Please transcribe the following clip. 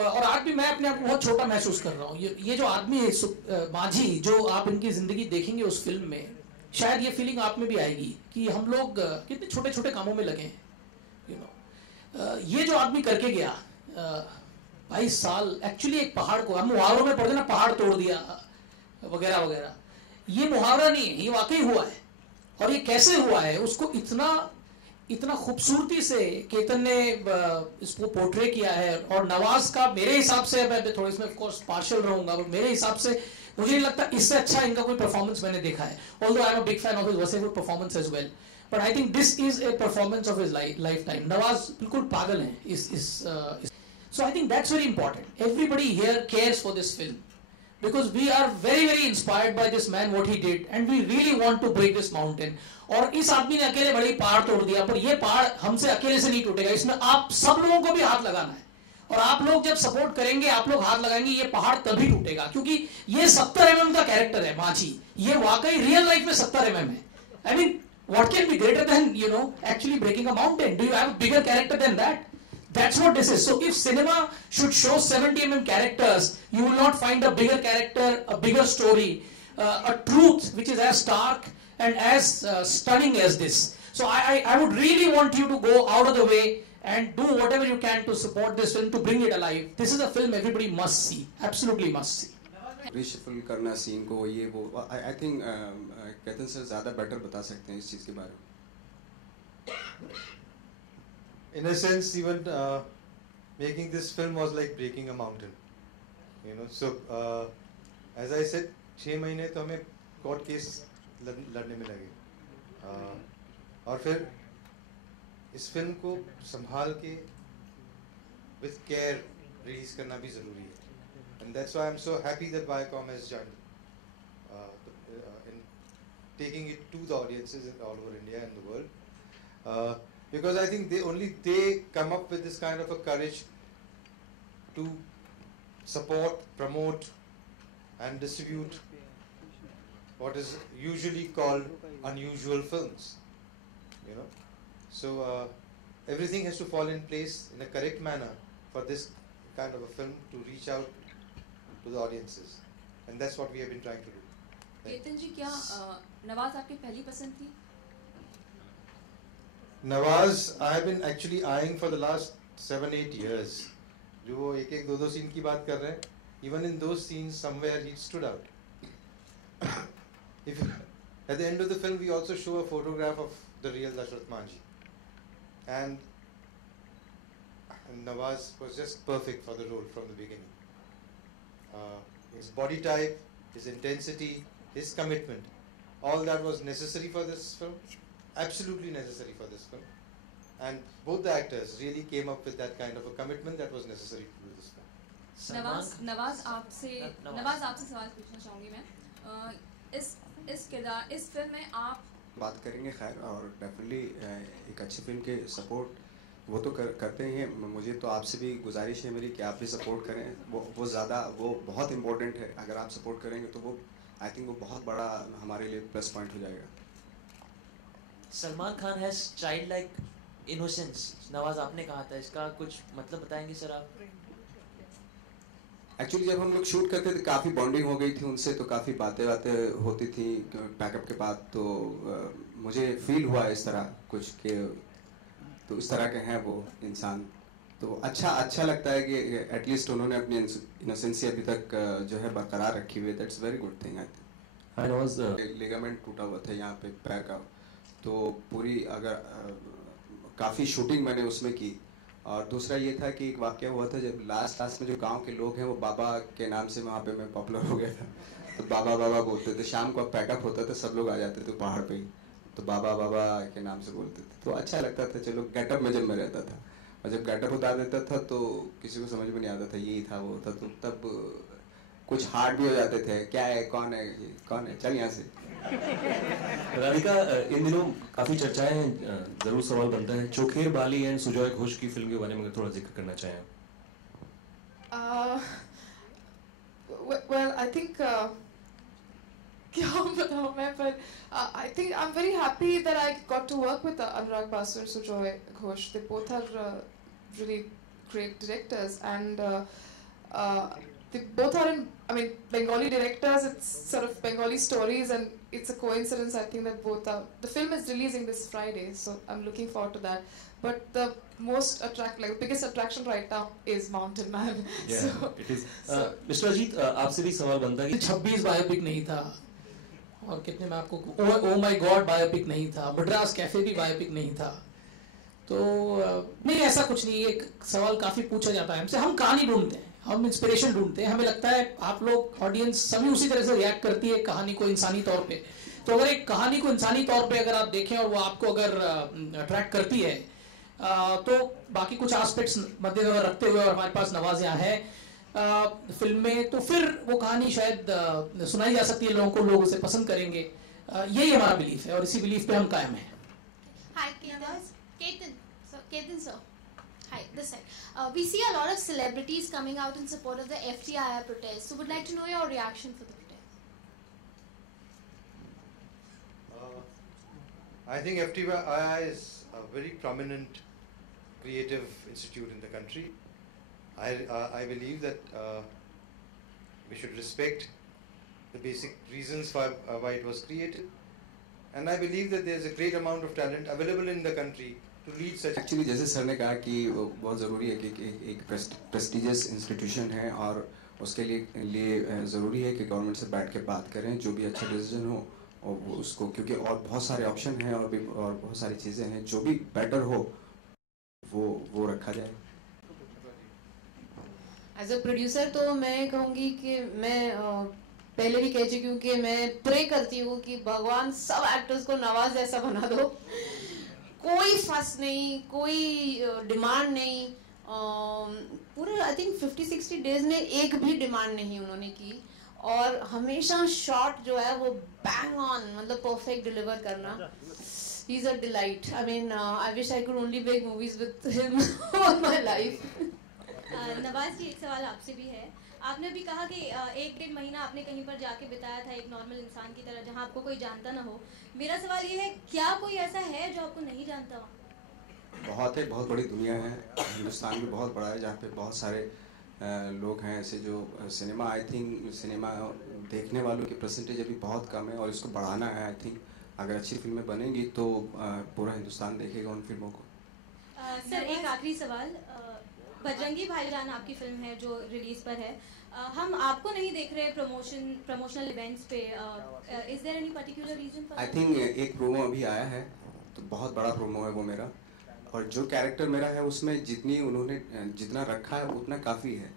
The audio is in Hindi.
और आज भी मैं अपने आप को बहुत छोटा महसूस कर रहा हूँ। ये जो आदमी है माझी, जो आप इनकी जिंदगी देखेंगे उस फिल्म में, शायद ये फीलिंग आप में भी आएगी कि हम लोग कितने छोटे छोटे कामों में लगे हैं, यू नो। ये जो आदमी करके गया 22 साल, एक्चुअली एक पहाड़ को, हम मुहावरों में पढ़ते ना, पहाड़ तोड़ दिया वगैरह वगैरह, ये मुहावरा नहीं है, ये वाकई हुआ है। और ये कैसे हुआ है उसको इतना खूबसूरती से केतन ने इसको पोर्ट्रे किया है। और नवाज का मेरे हिसाब से, मैं थोड़ा इसमें ऑफ कोर्स पार्शियल रहूंगा, पर मेरे हिसाब से मुझे नहीं लगता इससे अच्छा इनका कोई परफॉर्मेंस मैंने देखा है। Although I am a big fan of his Wasseypur performance as well, but I think this is a performance of his lifetime. Nawaz बिल्कुल पागल हैं इस so I think that's very important. Everybody here cares for this film because we are very very inspired by this man, what he did, and we really want to break this mountain. और इस आदमी ने अकेले बड़ी पहाड़ तोड़ दिया, पर ये पहाड़ हमसे अकेले से नहीं टूटेगा, इसमें आप सब लोगों को भी हाथ लगाना है। और आप लोग जब सपोर्ट करेंगे, आप लोग हाथ लगाएंगे, ये पहाड़ तभी टूटेगा। क्योंकि ये 70 mm का कैरेक्टर है माझी, ये वाकई रियल लाइफ में 70 mm है। I mean what can be greater than, you know, actually breaking a mountain? Do you have a bigger character than that? That's what this is. So if cinema should show 70 mm characters, you will not find a bigger character, a bigger story, a truth which is as stark and as stunning as this. So I would really want you to go out of the way and do whatever you can to support this film, to bring it alive. This is a film everybody must see, absolutely must see. Reshuffle करना सीन को, ये वो, I think केतन सर ज़्यादा बेटर बता सकते हैं इस चीज़ के बारे में। In a sense, even making this film was like breaking a mountain, you know. So as I said, 6 महीने तो हमें कोर्ट केस लड़ने में लगे, और फिर इस फिल्म को संभाल के with care रिलीज करना भी ज़रूरी है, and that's why I'm so happy that Viacom has joined in taking it to the audiences all over India and the world. Because I think they come up with this kind of a courage to support, promote, and distribute what is usually called unusual films, you know. So everything has to fall in place in a correct manner for this kind of a film to reach out to the audiences, and that's what we have been trying to do. Ketan जी, क्या नवाज आपकी पहली पसंद थी? Nawaz, I have been actually eyeing for the last 7-8 years. जो वो एक दो सीन की बात कर रहे हैं, even in those scenes somewhere he stood out. If at the end of the film we also show a photograph of the real Dashrath Manjhi, and Nawaz was just perfect for the role from the beginning. His body type, his intensity, his commitment, all that was necessary for this film. Absolutely necessary for this film, and both the actors really came up with that kind of a commitment that was necessary to do this film. Nawaz आपसे सवाल पूछना चाहूँगी मैं। इस फिल्म में आप बात करेंगे, खैर, और डेफिनेटली एक अच्छी फिल्म के सपोर्ट वो तो करते ही हैं। मुझे तो आपसे भी गुजारिश है मेरी कि आप भी सपोर्ट करें, वो बहुत इम्पोर्टेंट है। अगर आप सपोर्ट करेंगे तो वो, आई थिंक वो बहुत बड़ा हमारे लिए प्लस पॉइंट हो जाएगा। Salman Khan has child like innocence, Nawaz आपने कहा था, इसका कुछ मतलब बताएंगे सर आप? एक्चुअली जब हम लोग शूट करते थे काफ़ी बॉन्डिंग हो गई थी उनसे, तो काफ़ी बातें होती थी पैकअप के बाद, तो मुझे फील हुआ इस तरह कुछ कि तो इस तरह के हैं वो इंसान, तो अच्छा लगता है कि एटलीस्ट उन्होंने अपनी इनोसेंसी अभी तक जो है बरकरार रखी हुई है। That's very good thing. I think ligament टूटा हुआ था यहाँ पे पैर का, तो पूरी अगर काफ़ी शूटिंग मैंने उसमें की। और दूसरा ये था कि एक वाक़या हुआ था जब लास्ट में जो गांव के लोग हैं वो बाबा के नाम से वहाँ पे मैं पॉपुलर हो गया था, तो बाबा बोलते थे। शाम को पैकअप होता था, सब लोग आ जाते थे पहाड़ पे ही, तो बाबा के नाम से बोलते थे, तो अच्छा लगता था। चलो गेटअप में जब मैं रहता था, और जब गेटअप उतार देता था तो किसी को समझ में नहीं आता था यही था वो था, तो तब कुछ हार्ड भी हो जाते थे, क्या है, कौन है, चल यहाँ से। राधिका, इन दिनों काफी चर्चाएं हैं, जरूर सवाल बनता है, चोखेर बाली एंड सुजॉय घोष की फिल्म के बारे में थोड़ा जिक्र करना चाहें? Well, I think क्या बताऊँ मैं, पर I think I'm very happy that I got to work with Anurag Basu and Sujoy Ghosh. They both are really great directors, and They both are in, I mean, Bengali directors. It's sort of Bengali stories, and it's a coincidence, I think, that both are. The film is releasing this Friday, so I'm looking forward to that. But the biggest attraction right now is Mountain Man. Yeah, So, it is. Mr. Ajit, आपसे भी सवाल बनता है कि 26 बायोपिक नहीं था, और कितने में आपको ओ माय गॉड बायोपिक नहीं था, मद्रास कैफे भी बायोपिक नहीं था, तो नहीं, ऐसा कुछ नहीं। एक सवाल काफी पूछा जाता है हमसे, हम कहानी ढूंढते हैं, हम इंस्पिरेशन ढूंढते हैं, हमें लगता है आप लोग ऑडियंस सभी उसी तरह से रिएक्ट करती है कहानी को इंसानी तौर पे। तो अगर एक कहानी को इंसानी तौर पे अगर आप देखें और वो आपको अगर अट्रैक्ट करती है, तो बाकी कुछ एस्पेक्ट्स मद्देनजर रखते हुए, और हमारे पास नवाज यहाँ है फिल्म में, तो फिर वो कहानी शायद सुनाई जा सकती है लोगों को, लोग उसे पसंद करेंगे। यही हमारा बिलीफ है और इसी बिलीफ पे हम कायम हैं। Hi, Ketan sir. Hi, this side. We see a lot of celebrities coming out in support of the FTII protest. So, would like to know your reaction for the protest. I think FTII is a very prominent creative institute in the country. I believe that we should respect the basic reasons for why it was created, and I believe that there is a great amount of talent available in the country to lead such. Actually जैसे सर ने कहा कि बहुत ज़रूरी है कि एक प्रेस्टिजियस इंस्टीट्यूशन है, और उसके लिए ज़रूरी है कि गवर्नमेंट से बैठ के बात करें, जो भी अच्छा डिसीजन हो और उसको, क्योंकि और बहुत सारे ऑप्शन हैं और बहुत सारी चीज़ें हैं, जो भी बेटर हो वो रखा जाए। एज अ प्रोड्यूसर तो मैं कहूँगी कि मैं पहले भी कह चुकी हूँ कि मैं प्रे करती हूँ कि भगवान सब एक्टर्स को नवाज जैसा बना दो, कोई फंस नहीं, कोई डिमांड नहीं, पूरे आई थिंक 50-60 डेज में एक भी डिमांड नहीं उन्होंने की, और हमेशा शॉट जो है वो बैंग ऑन, मतलब परफेक्ट डिलीवर करना। He is a delight. I mean I wish I could only make movies with him all my life. Nawaz ji, एक सवाल आपसे भी है। आपने भी कहा कि 1-1.5 महीना आपने कहीं पर जाके बिताया था एक नॉर्मल इंसान की तरह, जहां आपको कोई जानता ना हो। मेरा सवाल ये है, क्या कोई ऐसा है जो आपको नहीं जानता हो? बहुत है, बहुत बड़ी दुनिया है, हिंदुस्तान भी बहुत बड़ा है, जहाँ पे बहुत सारे लोग हैं ऐसे जो सिनेमा, आई थिंक सिनेमा देखने वालों की परसेंटेज अभी बहुत कम है, और इसको बढ़ाना है। आई थिंक अगर अच्छी फिल्में बनेंगी तो पूरा हिंदुस्तान देखेगा उन फिल्मों को। सर, एक आखिरी सवाल, बजरंगी भाईजान आपकी फिल्म है जो रिलीज पर है, हम आपको नहीं देख रहे प्रमोशनल इवेंट्स पे, is there any particular reason for? I think एक प्रोमो अभी आया है, तो बहुत बड़ा प्रोमो है वो मेरा, और जो कैरेक्टर मेरा है उसमें जितना रखा है उतना काफ़ी है।